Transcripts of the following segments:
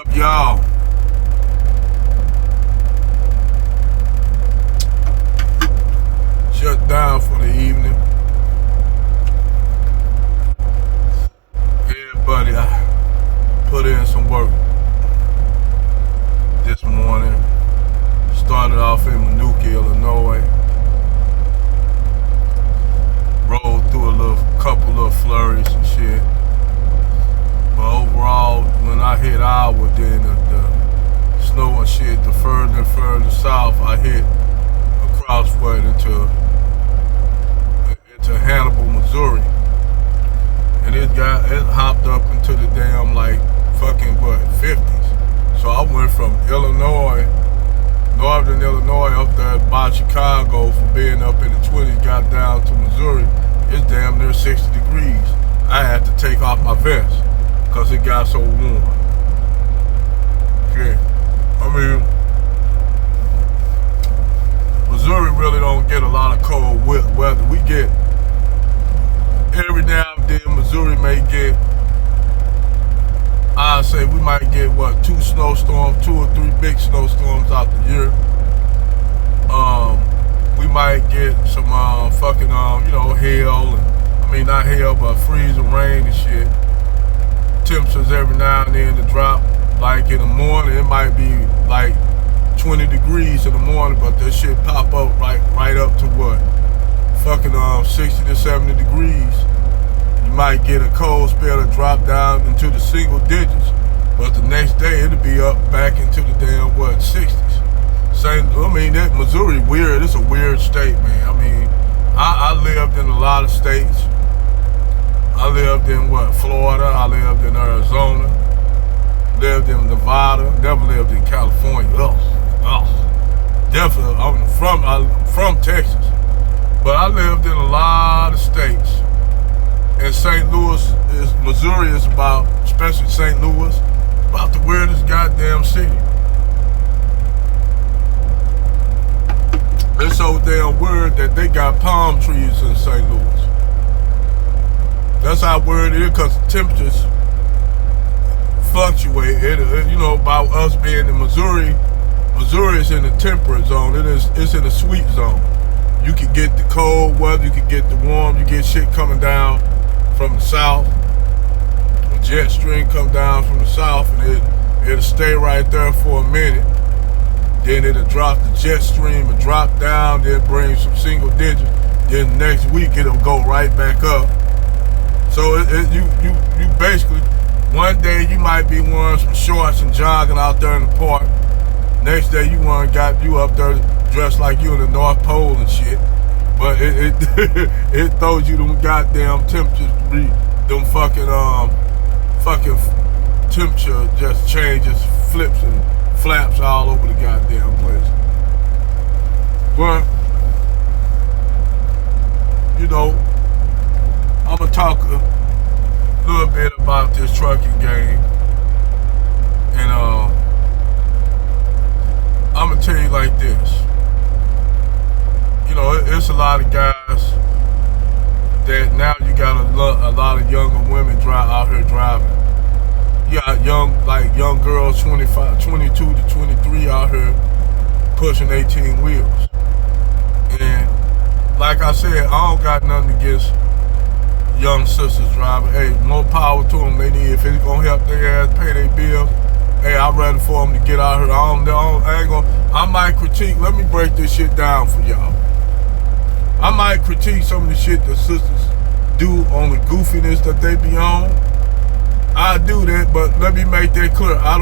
up, y'all? Shut down for the evening. Everybody, I put in some work this morning. Started off in Manuka, Illinois. Rolled through a couple of flurries and shit. But overall, when I hit Iowa, then the snow and shit, the further and further south I hit crossword into Hannibal, Missouri. And it hopped up into the damn fucking 50s. So I went from Illinois, northern Illinois, up there by Chicago, from being up in the 20s, got down to Missouri. It's damn near 60 degrees. I had to take off my vest because it got so warm. Okay. I mean, Missouri really don't get a lot of cold weather. We get, every now and then, Missouri may get, I'd say we might get, 2 snowstorms, 2 or 3 big snowstorms out the year. We might get some hail, not hail, but freezing rain and shit. Temperatures every now and then to drop. Like in the morning, it might be 20 degrees in the morning, but that shit pop up right up to 60 to 70 degrees. You might get a cold spell to drop down into the single digits, but the next day it'll be up back into the damn 60s. That Missouri weird. It's a weird state, man. I lived in a lot of states. I lived in Florida. I lived in Arizona. Lived in Nevada. Never lived in California. Definitely, I'm from Texas, but I lived in a lot of states. And St. Louis, Missouri is about, especially St. Louis, about the weirdest goddamn city. It's so damn weird that they got palm trees in St. Louis. That's how weird it is, because temperatures fluctuate. About us being in Missouri, Missouri is in the temperate zone. It's in the sweet zone. You can get the cold weather, you can get the warm, you get shit coming down from the south. A jet stream come down from the south, and it'll stay right there for a minute. Then it'll drop the jet stream and drop down, then bring some single digits. Then next week it'll go right back up. So you basically, one day you might be wearing some shorts and jogging out there in the park. Next day got you up there dressed like you in the North Pole and shit. But it throws you them goddamn temperatures, them fucking temperature just changes, flips and flaps all over the goddamn place. But I'm gonna talk a little bit about this trucking game, and I'm gonna tell you like this. It's a lot of guys that now you got a lot of younger women out here driving. You got young girls, 25, 22 to 23 out here pushing 18 wheels. And like I said, I don't got nothing against young sisters driving. Hey, more power to them. If it's gonna help their ass pay their bills, hey, I'd rather for them to get out here. I might critique. Let me break this shit down for y'all. I might critique some of the shit that sisters do on the goofiness that they be on. I do that, but let me make that clear. I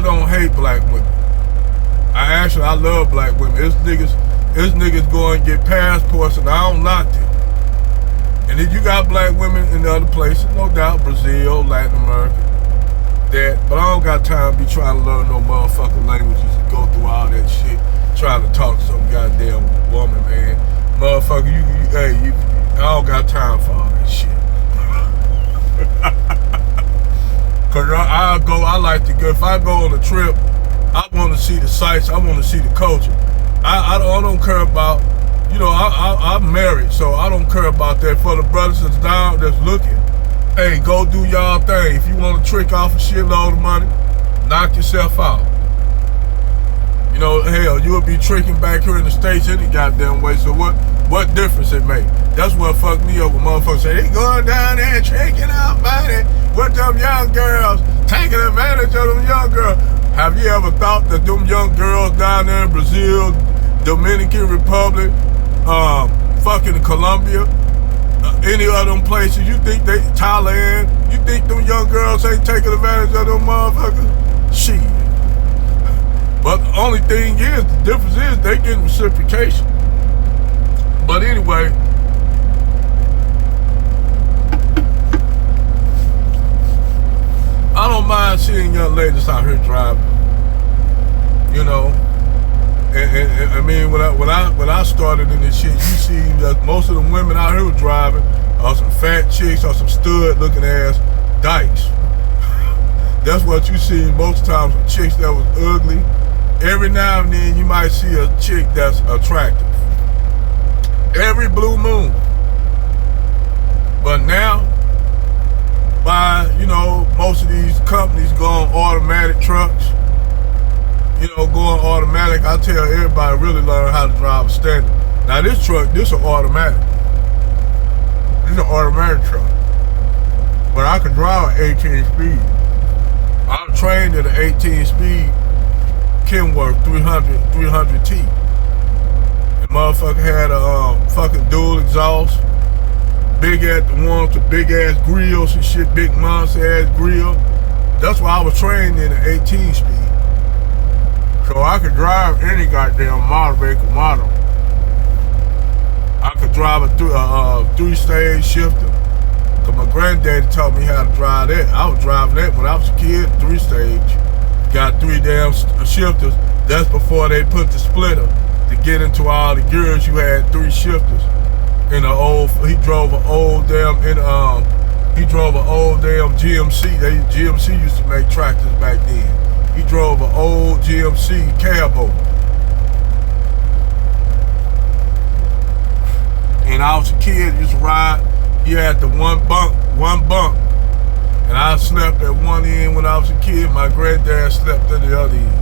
don't hate black women. I love black women. It's niggas go and get passports, and I don't knock them. And if you got black women in other places, no doubt, Brazil, Latin America, but I don't got time to be trying to learn no motherfucking languages and go through all that shit, trying to talk to some goddamn woman, man. Motherfucker, I don't got time for all that shit. Cause I like to go, if I go on a trip, I want to see the sights, I want to see the culture. I don't care about, I'm married, so I don't care about that. For the brothers that's looking, Hey, go do y'all thing. If you want to trick off a shitload of money, knock yourself out. You know, hell, you'll be tricking back here in the States any goddamn way, so what difference it make? That's what fucked me up when motherfuckers say, they going down there tricking out money with them young girls, taking advantage of them young girls. Have you ever thought that them young girls down there in Brazil, Dominican Republic, fucking Colombia, any of them places, you think they, Thailand, you think them young girls ain't taking advantage of them motherfuckers? Shit. But the only thing is, the difference is they getting reciprocation. But anyway, I don't mind seeing young ladies out here driving. You know, and I mean, when I started in this shit, you see that most of the women out here driving are some fat chicks or some stud-looking ass dykes. That's what you see most times with chicks that was ugly. Every now and then you might see a chick that's attractive. Every blue moon. But now, by, you know, most of these companies going automatic trucks, you know, going automatic, I tell everybody really learn how to drive a standard. Now this truck, this is automatic. This is an automatic truck. But I can drive an 18 speed. I'm trained at an 18 speed Kenworth 300T. The motherfucker had a fucking dual exhaust. Big ass, the ones with big ass grills and shit, big monster ass grill. That's why I was trained in an 18 speed. So I could drive any goddamn model vehicle model. I could drive a three-stage shifter. Cause my granddaddy taught me how to drive that. I was driving that when I was a kid, 3-stage. Got 3 damn shifters. That's before they put the splitter. To get into all the gears, you had 3 shifters. In an old, he drove an old damn GMC. GMC used to make tractors back then. He drove an old GMC cab over. And I was a kid, used to ride. He had the one bunk. And I slept at one end when I was a kid. My granddad slept at the other end.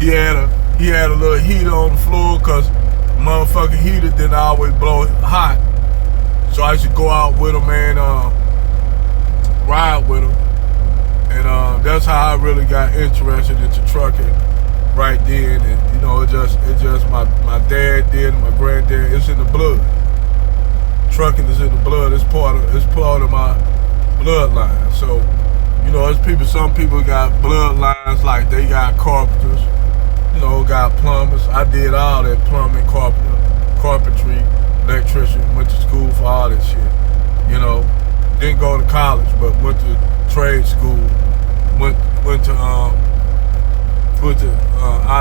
He had a little heater on the floor because motherfucking heater didn't always blow it hot. So I used to go out with him and ride with him. And that's how I really got interested into trucking right then. And you know, it just my dad did, my granddad, it's in the blood. Trucking is in the blood. It's part of my bloodline. So, you know, some people got bloodlines like they got carpenters, you know, got plumbers. I did all that plumbing, carpentry, electrician, went to school for all that shit. You know, didn't go to college, but went to trade school. Went to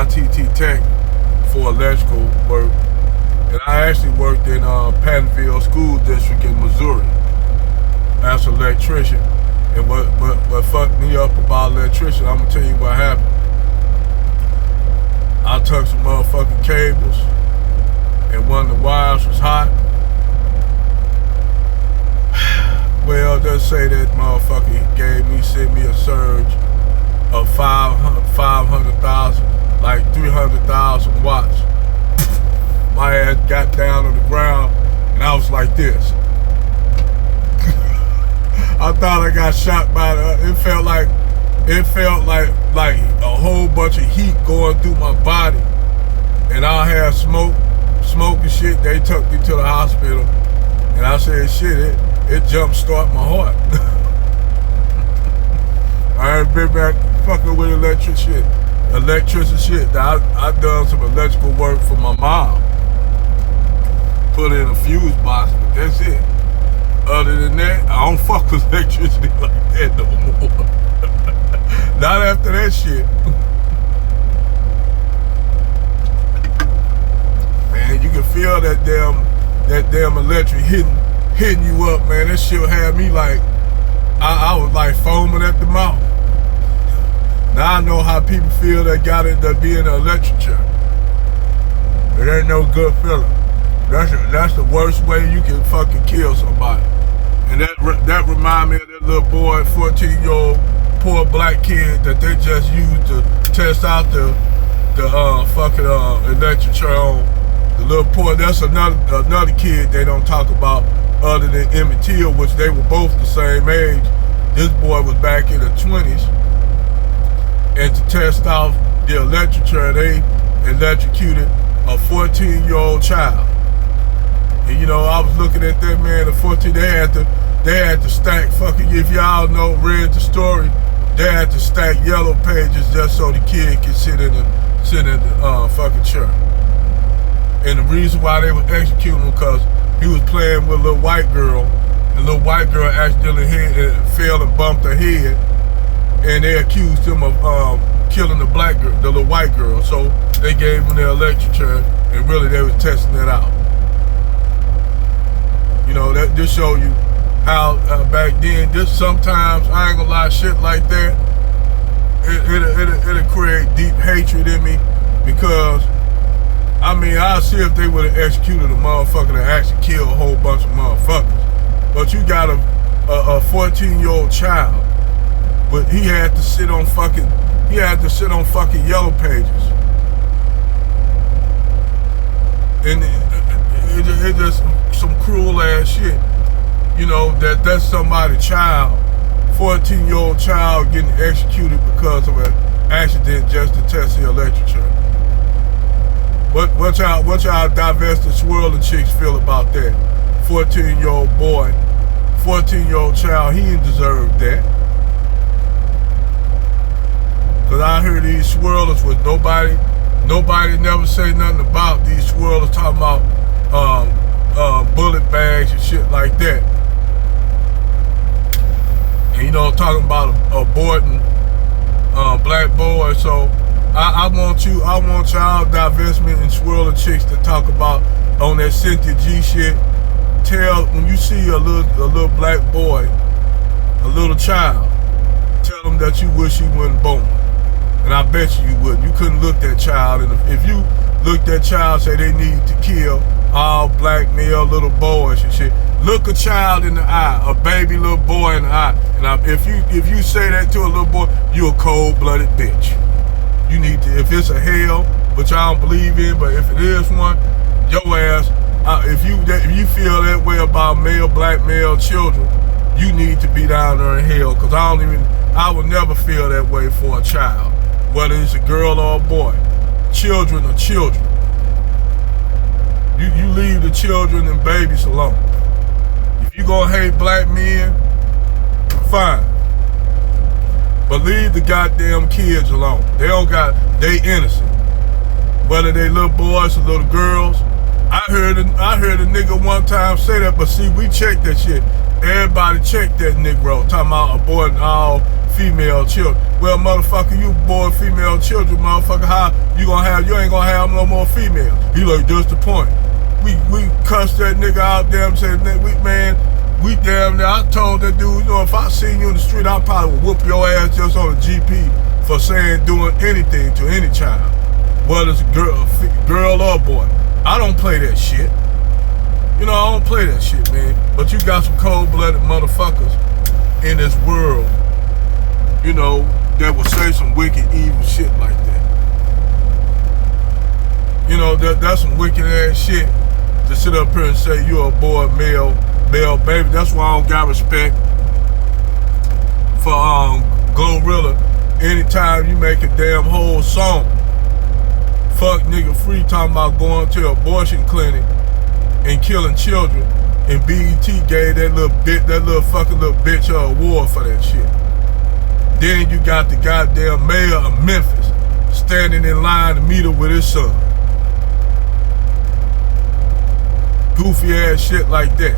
ITT Tech for electrical work. And I actually worked in Pattonville School District in Missouri as an electrician. And what fucked me up about electrician, I'm gonna tell you what happened. I took some motherfucking cables and one of the wires was hot. Well, just say that motherfucker sent me a surge of 500,000, like 300,000 watts. My ass got down on the ground and I was like this. I thought I got shot by it felt like a whole bunch of heat going through my body. And I had smoke and shit. They took me to the hospital and I said, shit, it jump-started my heart. I ain't been back fucking with electrician shit. I done some electrical work for my mom. Put in a fuse box, but that's it. Other than that, I don't fuck with electricity like that no more. Not after that shit. Man, you can feel that damn electric hitting you up, man. That shit had me like, I was like foaming at the mouth. Now I know how people feel that got it, that be in an electric chair. It ain't no good feeling. That's the worst way you can fucking kill somebody. And that remind me of that little boy, 14-year-old poor black kid that they just used to test out the fucking electric chair on. The little poor. That's another kid they don't talk about other than Emmett Till, which they were both the same age. This boy was back in the 20s, and to test out the electric chair, they electrocuted a 14-year-old child. And you know, I was looking at that man, the 14. They had to stack fucking. If y'all read the story, they had to stack yellow pages just so the kid could sit in the fucking chair. And the reason why they was executing him because he was playing with a little white girl, and the little white girl accidentally fell and bumped her head, and they accused him of killing the black girl, the little white girl. So they gave him the electric chair, and really they was testing it out. You know, that just show you how back then, just sometimes, I ain't gonna lie, shit like that, it'll create deep hatred in me, because, I mean, I'll see if they would have executed a motherfucker that actually killed a whole bunch of motherfuckers. But you got a 14-year-old child, but he had to sit on fucking yellow pages. And it just some cruel ass shit. You know, that's somebody's child, 14-year-old child getting executed because of an accident just to test the electric chair. What y'all divested swirling chicks feel about that? 14-year-old boy, 14-year-old child, he didn't deserve that. Cause I heard these swirlers with nobody never say nothing about these swirlers talking about bullet bags and shit like that. And you know, talking about aborting black boys. So I want y'all divestment and swirler chicks to talk about on that Cynthia G shit. Tell, when you see a little black boy, a little child, tell them that you wish he wasn't born. And I bet you wouldn't. You couldn't look that child if you look that child, say they need to kill all black male little boys and shit. Look a child in the eye, a baby little boy in the eye. And if you say that to a little boy, you a cold-blooded bitch. You need to, if it's a hell, which I don't believe in, but if it is one, your ass, if you feel that way about black male children, you need to be down there in hell, because I would never feel that way for a child, whether it's a girl or a boy. Children are children. You leave the children and babies alone. If you gonna hate black men, fine. But leave the goddamn kids alone. They innocent. Whether they little boys or little girls. I heard a nigga one time say that, but see, we checked that shit. Everybody checked that Negro, talking about aborting all female children. Well, motherfucker, you born female children, motherfucker, how you ain't gonna have no more females. He like, just the point. We cussed that nigga out there and said, we damn near, I told that dude, you know, if I seen you in the street, I probably would whoop your ass just on the GP for doing anything to any child, whether it's a girl or a boy. I don't play that shit. You know, I don't play that shit, man. But you got some cold-blooded motherfuckers in this world, you know, that will say some wicked, evil shit like that. You know, that's some wicked ass shit to sit up here and say you're a boy, male baby. That's why I don't got respect for Glorilla. Anytime you make a damn whole song, fuck nigga free, talking about going to an abortion clinic and killing children, and BET gave that little fucking little bitch an award for that shit. Then you got the goddamn mayor of Memphis standing in line to meet her with his son. Goofy ass shit like that.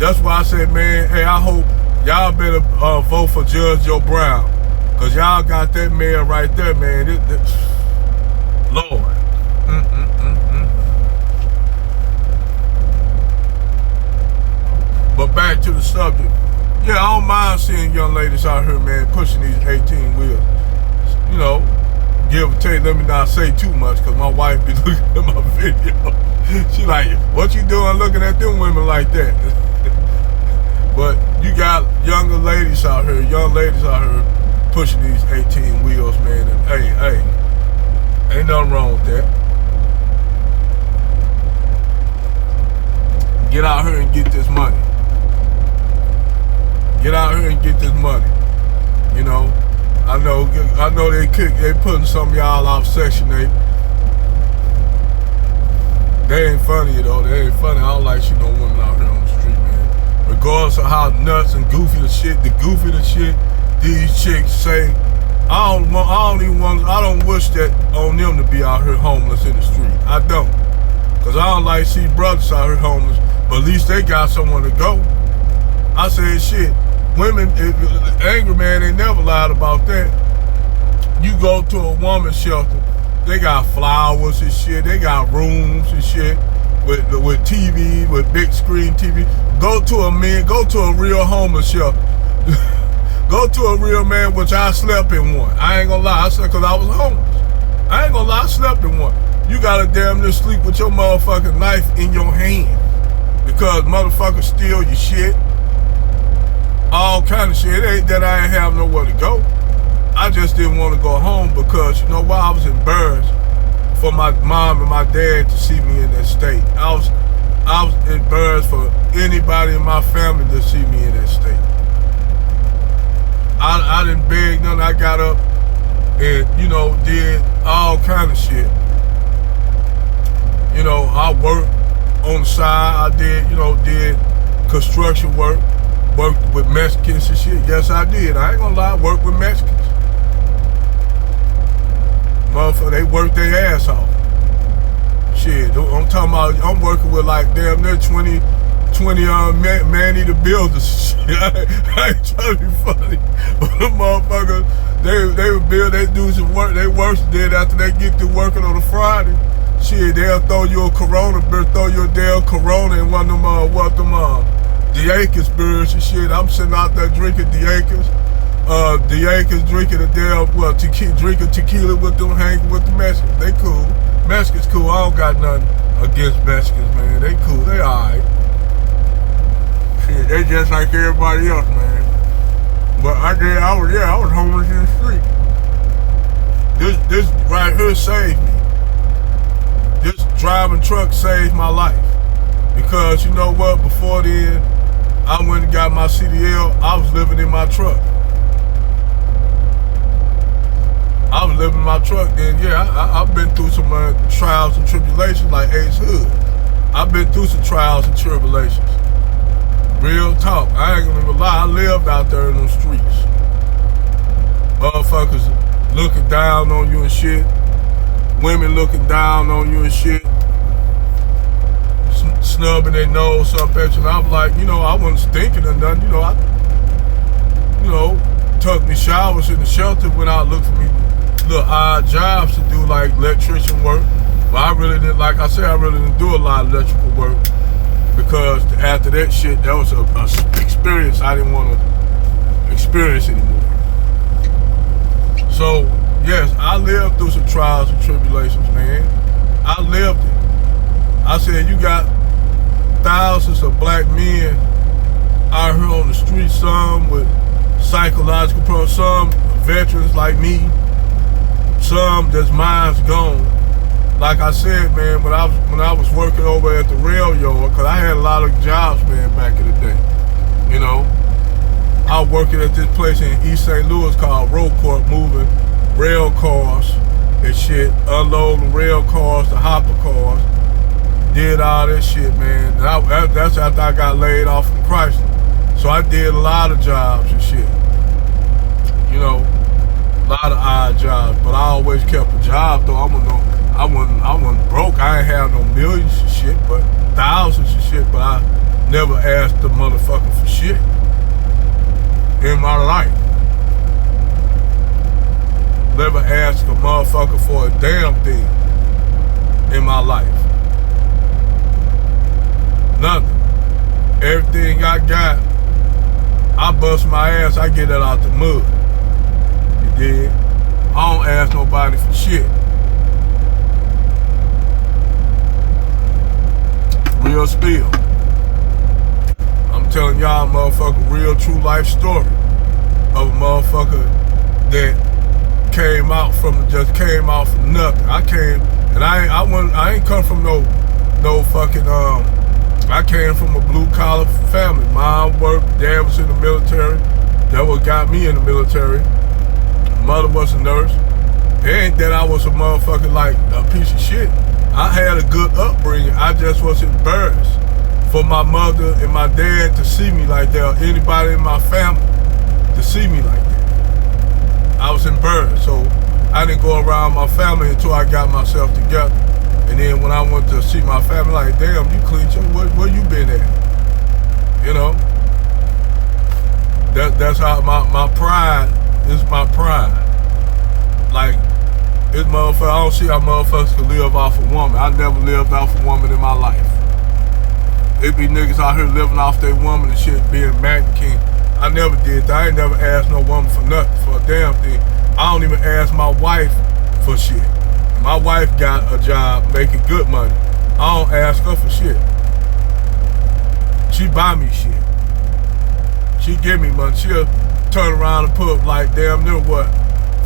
That's why I said, man, hey, I hope y'all better vote for Judge Joe Brown, cause y'all got that man right there, man. Lord. But back to the subject. Yeah, I don't mind seeing young ladies out here, man, pushing these 18 wheels. You know, give or take, let me not say too much, because my wife be looking at my video. She like, what you doing looking at them women like that? But you got younger ladies out here, young ladies out here pushing these 18 wheels, man. And hey, ain't nothing wrong with that. Get out here and get this money. Get out here and get this money. You know, I know they putting some of y'all off Section 8. They ain't funny though. They ain't funny. I don't like shit no women out here on the street, man. Regardless of how nuts and goofy the shit these chicks say, I don't wish that on them to be out here homeless in the street. I don't. Cause I don't like to see brothers out here homeless, but at least they got somewhere to go. I said shit. Women, angry man, they never lied about that. You go to a woman's shelter, they got flowers and shit, they got rooms and shit with TV, with big screen TV. Go to a real homeless shelter. Go to a real man, which I slept in one. I ain't gonna lie, I slept because I was homeless. I ain't gonna lie, I slept in one. You gotta damn near sleep with your motherfucking knife in your hand because motherfuckers steal your shit. All kind of shit. It ain't that I ain't have nowhere to go. I just didn't want to go home because, you know why? I was embarrassed for my mom and my dad to see me in that state. I was embarrassed for anybody in my family to see me in that state. I didn't beg nothing. I got up and, you know, did all kind of shit. You know, I worked on the side. I did construction work. Worked with Mexicans and shit. Yes, I did. I ain't gonna lie, I worked with Mexicans. Motherfucker, they worked their ass off. Shit, I'm talking about, I'm working with like damn near 20 Manny the Builders. Shit, I ain't trying to be funny. But the motherfuckers, they would build, they do some work, they worse did after they get through working on a Friday. Shit, they'll throw you a Corona, throw you a damn Corona in one of them, Dieckers beers and shit. I'm sitting out there drinking Dieckers. Dieckers drinking a damn, drinking tequila with them, hanging with the Mexicans. They cool. Mexicans cool. I don't got nothing against Mexicans, man. They cool. They alright. Shit, they just like everybody else, man. But I was homeless in the street. This right here saved me. This driving truck saved my life. Because you know what? Before then, I went and got my CDL. I was living in my truck. I was living in my truck then. Yeah, I've been through some trials and tribulations like Ace Hood. I've been through some trials and tribulations. Real talk. I ain't gonna even lie. I lived out there in those streets. Motherfuckers looking down on you and shit. Women looking down on you and shit. Snubbing their nose up at you, and I'm like, you know, I wasn't stinking or nothing. You know, I took me showers in the shelter, went out look for me little odd jobs to do like electrician work. But I really didn't, like I said, I really didn't do a lot of electrical work because after that shit, that was a experience I didn't want to experience anymore. So yes, I lived through some trials and tribulations, man. I lived it. I said, you got thousands of black men out here on the street, some with psychological problems, some veterans like me, some that's minds gone. Like I said, man, when I was working over at the rail yard, because I had a lot of jobs, man, back in the day. You know, I was working at this place in East St. Louis called Road Corp, moving rail cars and shit, unloading rail cars to hopper cars. Did all that shit, man. That's after I got laid off from Chrysler. So I did a lot of jobs and shit. You know, a lot of odd jobs. But I always kept a job though. I wasn't broke. I ain't have no millions of shit, but thousands of shit. But I never asked the motherfucker for shit in my life. Never asked a motherfucker for a damn thing in my life. Nothing. Everything I got, I bust my ass, I get that out the mud. You dig? I don't ask nobody for shit. Real spill. I'm telling y'all a motherfucker real true life story of a motherfucker that just came out from nothing. I came and I ain't come from no fucking I came from a blue collar family. Mom worked, dad was in the military. That what got me in the military. Mother was a nurse. It ain't that I was a motherfucker like a piece of shit. I had a good upbringing. I just was embarrassed for my mother and my dad to see me like that, or anybody in my family to see me like that. I was embarrassed, so I didn't go around my family until I got myself together. And then when I went to see my family, like, damn, you clean, where you been at? You know? That's how my pride is my pride. Like, this motherfucker, I don't see how motherfuckers can live off a woman. I never lived off a woman in my life. It be niggas out here living off their woman and shit, being Mac King. I never did that. I ain't never asked no woman for nothing, for a damn thing. I don't even ask my wife for shit. My wife got a job making good money. I don't ask her for shit. She buy me shit. She give me money. She'll turn around and put like damn near what,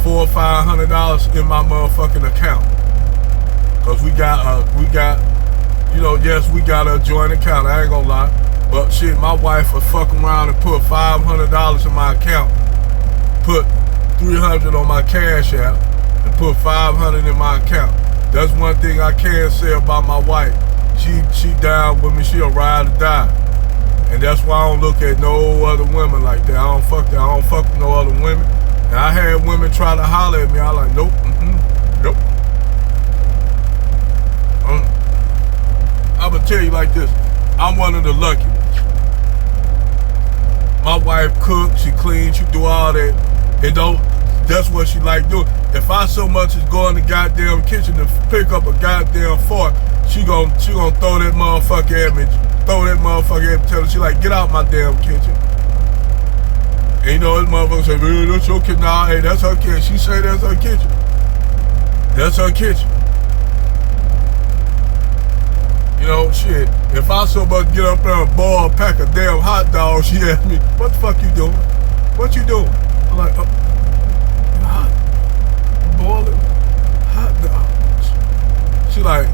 $400 or $500 in my motherfucking account. Cause we got, you know, yes, we got a joint account. I ain't gonna lie. But shit, my wife will fuck around and put $500 in my account, put $300 on my Cash App, and put $500 in my account. That's one thing I can say about my wife. She down with me. She'll ride or die. And that's why I don't look at no other women like that. I don't fuck with no other women. And I had women try to holler at me. I like, nope, nope. I'm gonna tell you like this. I'm one of the lucky ones. My wife cooks, she cleans, she do all that. And that's what she like doing. If I so much as go in the goddamn kitchen to pick up a goddamn fork, she gon' throw that motherfucker at me. Tell her, she like, get out my damn kitchen. And you know, this motherfucker say, man, that's your kitchen. Nah, hey, that's her kitchen. She say that's her kitchen. That's her kitchen. You know, shit. If I so much get up there and boil a pack of damn hot dogs, she asked me, what the fuck you doing? What you doing? I'm like, boiling hot dogs. She like,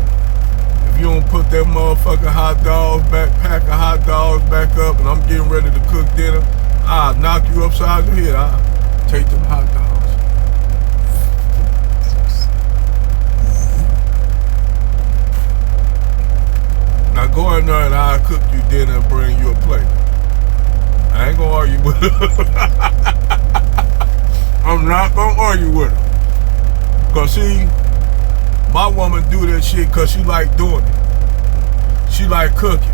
if you don't put that motherfucking hot dogs back, pack of hot dogs back up, and I'm getting ready to cook dinner, I'll knock you upside your head. I'll take them hot dogs. Now go in there and I'll cook you dinner and bring you a plate. I ain't gonna argue with her. I'm not gonna argue with her. Cause see, my woman do that shit cause she like doing it. She like cooking.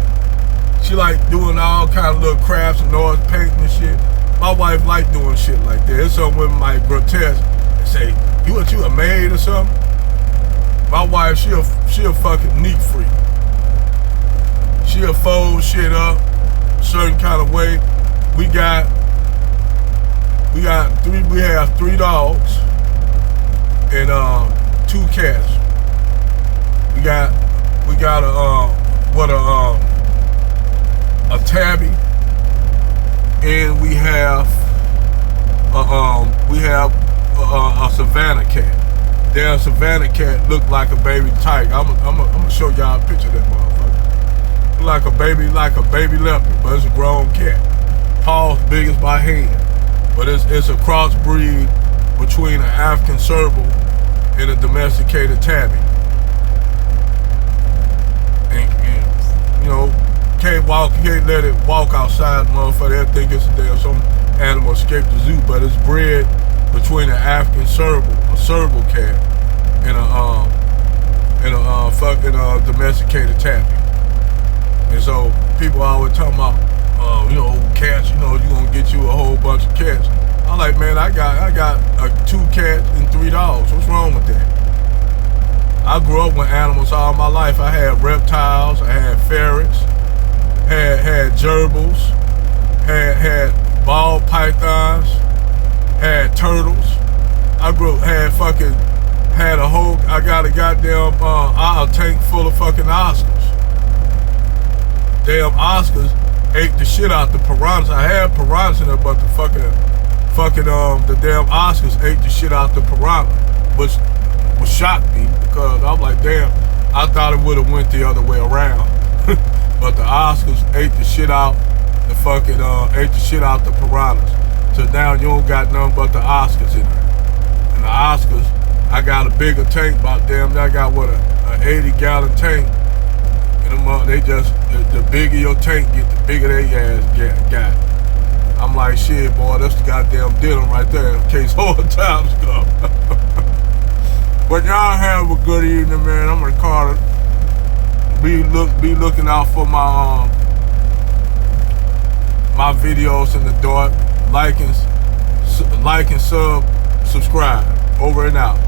She like doing all kind of little crafts and noise, painting and shit. My wife like doing shit like that. There's some women like grotesque and say, you a maid or something? My wife, she a fucking neat freak. She'll fold shit up a certain kind of way. We have 3 dogs and 2 cats. We got a tabby, and we have a Savannah cat. Damn Savannah cat look like a baby tiger. I'm gonna show y'all a picture of that motherfucker. Like a baby leopard, but it's a grown cat. Paws big as my hand, but it's a crossbreed between an African serval and a domesticated tabby. And you know, can't let it walk outside, motherfucker. They think it's some animal escaped the zoo, but it's bred between an African serval, a serval cat, and a fucking domesticated tabby. And so people always talking about, you know, cats. You know, you gonna get you a whole bunch of cats. I'm like, man, I got 2 cats and 3 dogs. What's wrong with that? I grew up with animals all my life. I had reptiles. I had ferrets. Had gerbils. Had ball pythons. Had turtles. I got a goddamn tank full of fucking Oscars. damn Oscars ate the shit out the piranhas. I had piranhas in there, but the the damn Oscars ate the shit out the piranha, which shocked me because I'm like, damn, I thought it would have went the other way around. But the Oscars ate the shit out ate the shit out the piranhas. So now you don't got nothing but the Oscars in there. And the Oscars, I got a bigger tank, about damn, I got what, an 80-gallon tank. And they just, the bigger your tank get, the bigger they ass got. I'm like, shit, boy, that's the goddamn dinner right there in case hard times come. But y'all have a good evening, man. I'm gonna call it. Be looking out for my my videos in the dark. Like and subscribe. Over and out.